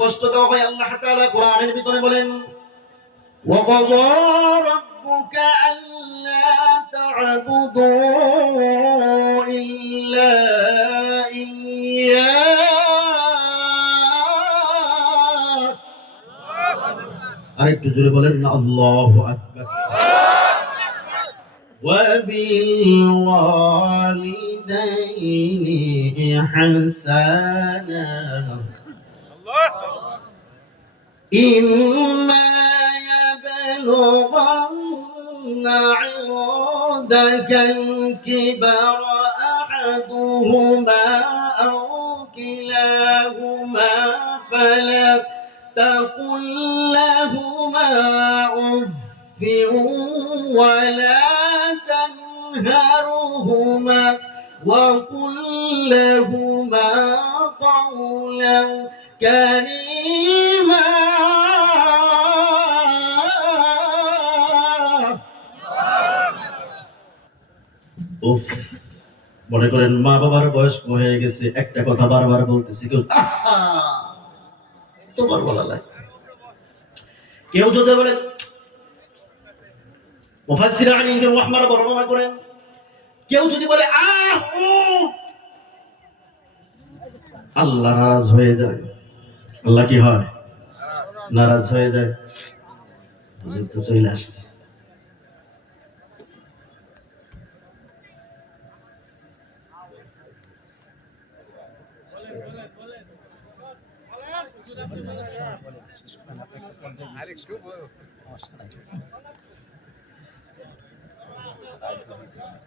কষ্ট দেওয়া হয় আল্লাহ তাআলা কোরআনের ভিতরে বলেন وَقَضَى رَبُّكَ أَلَّا تَعْبُدُوا إِلَّا إِيَّاهُ আরেকটু জোরে বলেন না আল্লাহু আকবার وَبِالْوَالِدَيْنِ إِحْسَانًا إِمَّا يبلغن عندك الكبر أحدهما أو كلاهما فلا تقل لهما أف ولا تنهرهما وقل لهما قولا كريما উফ মনে করেন মা বাবার বয়স হয়ে গেছে একটা কথা বারবার বলতেছি কেউ তোমার বলা লাগে কেউ যদি বলে মুফাসসির আলাইহির রাহমার বর্ণনা করেন কেউ যদি বলে আল্লাহ নারাজ হয়ে যায় আল্লাহ কি হয় নারাজ হয়ে যায় বুঝতে চলে আসছে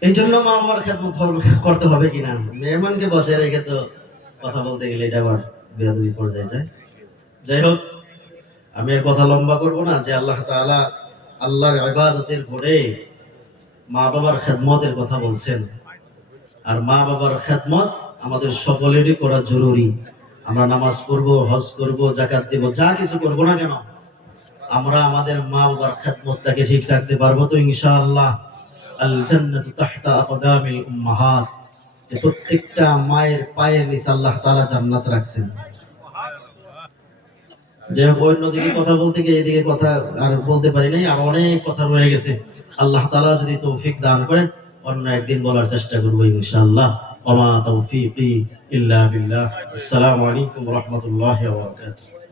এই জন্য মা বাবার খেদমত করতে হবে কিনা মেহমানকে বসে রেখে তো কথা বলতে গেলে এটা আবার বেয়াদবি পর্যায়ে যায় যাই হোক আমি এর কথা লম্বা করব না যে আল্লাহ তাআলা আল্লাহর ইবাদতের পরে মা বাবার খেদমতের কথা বলছেন আর মা বাবার খেদমত আমাদের সকলেরই করা জরুরি আমরা নামাজ পড়ব হজ করব যাকাত দেব যা কিছু করব না কেন আমরা আমাদের মা বাবার খেদমতটাকে ঠিক রাখতে পারবো তো ইনশাআল্লাহ আল জান্নাতু তাহতা আকদামিল উম্মাহাত প্রত্যেকটা মায়ের পায়ের নিচে আল্লাহ তাআলা জান্নাত রাখছেন যে অন্যদিকে কথা বলতে গিয়ে এদিকে কথা আর বলতে পারি নাই আর অনেক কথা রয়ে গেছে আল্লাহ তাআলা যদি তৌফিক দান করেন অন্য একদিন বলার চেষ্টা করব ইনশাআল্লাহ ওয়া মা তাওফীকি ইল্লা বিল্লাহ আসসালামু আলাইকুম ওয়া রাহমাতুল্লাহি ওয়া বারাকাতুহু